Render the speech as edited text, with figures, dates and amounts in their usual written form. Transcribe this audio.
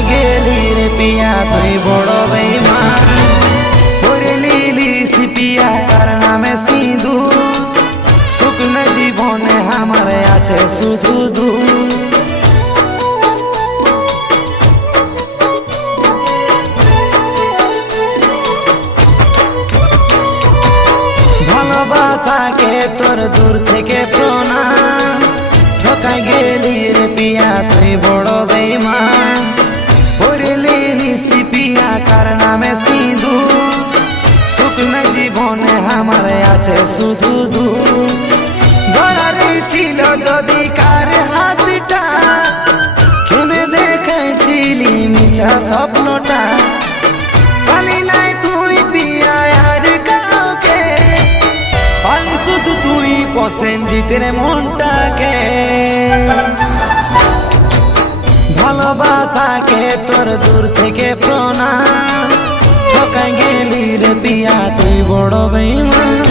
ঠকাই গেলি রে পিয়া তুই বড় বেঈমান করে লিলি সিপিয়া তার নামে সিঁদুর শুকনো জীবনে আমার আছে শুধু দুঃখ ভালোবাসাকে তোর দূর থেকে প্রণাম ঠকাই গেলি রে পিয়া তুই বড় বেঈমান করলি নিশি পিয়া কার নামে সিঁদুর শুকনো জীবনে আমার আছে শুধু দুঃখ ধরারই ছিল যদি কার হাতটা কেনে দেখাইছিলি মিছা স্বপ্নটা পালি নাই তুই পিয়া আর কাউকে পালি শুধু তুই প্রসেনজিতের মনটাকে ভালোবাসাকে তোর দূর থেকে প্রণাম ঠকাই গেলি রে পিয়া তুই বড় বেঈমান।